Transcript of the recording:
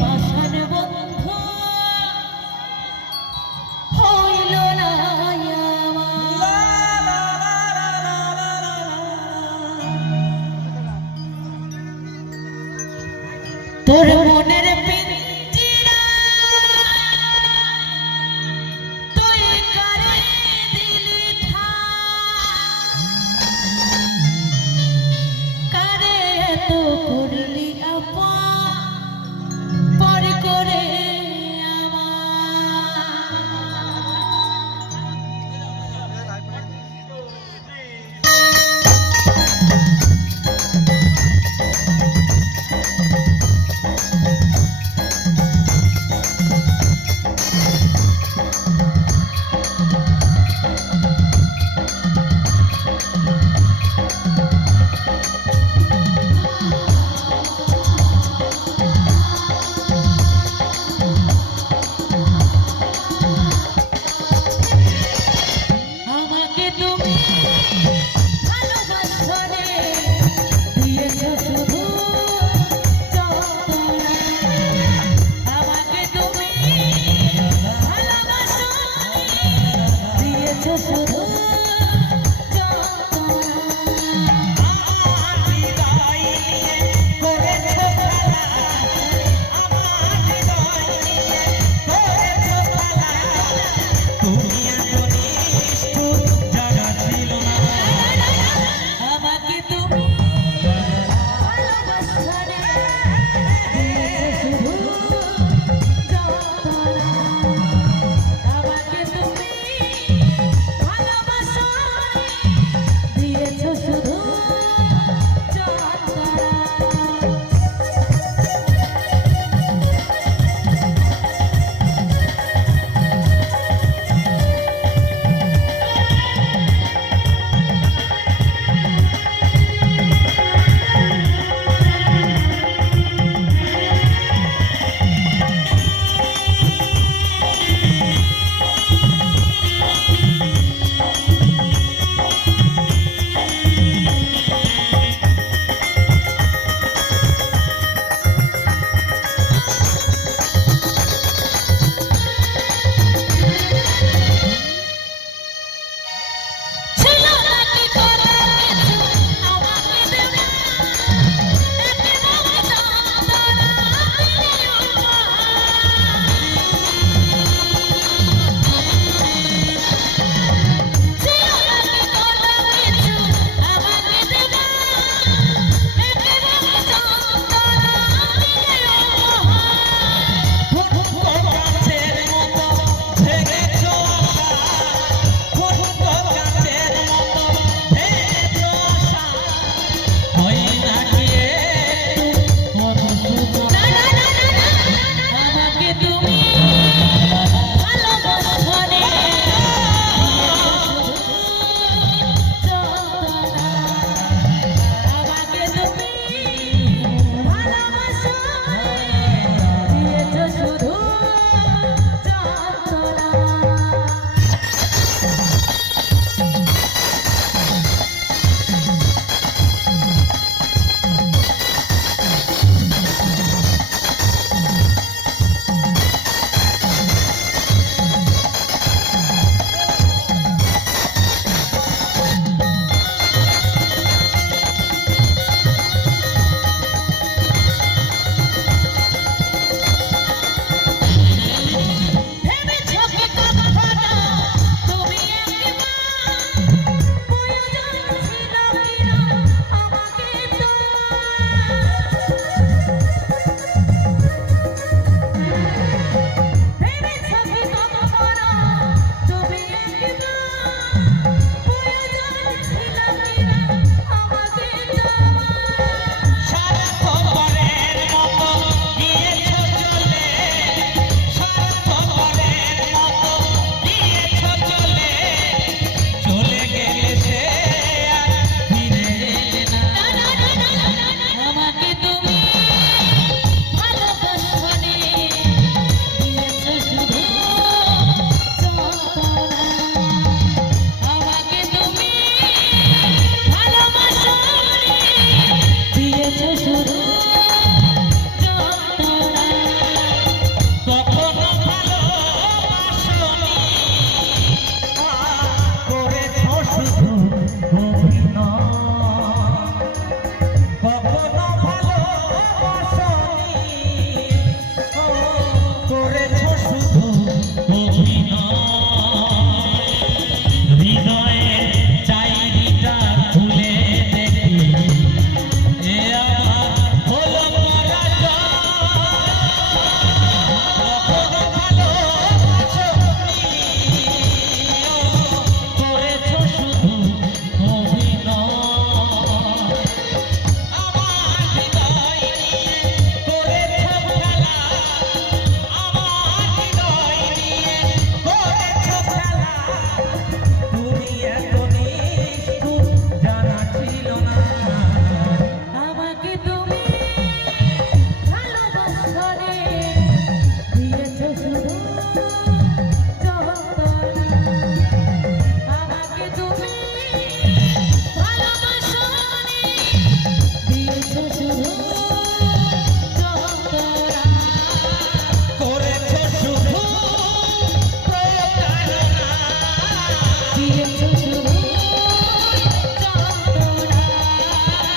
পাশা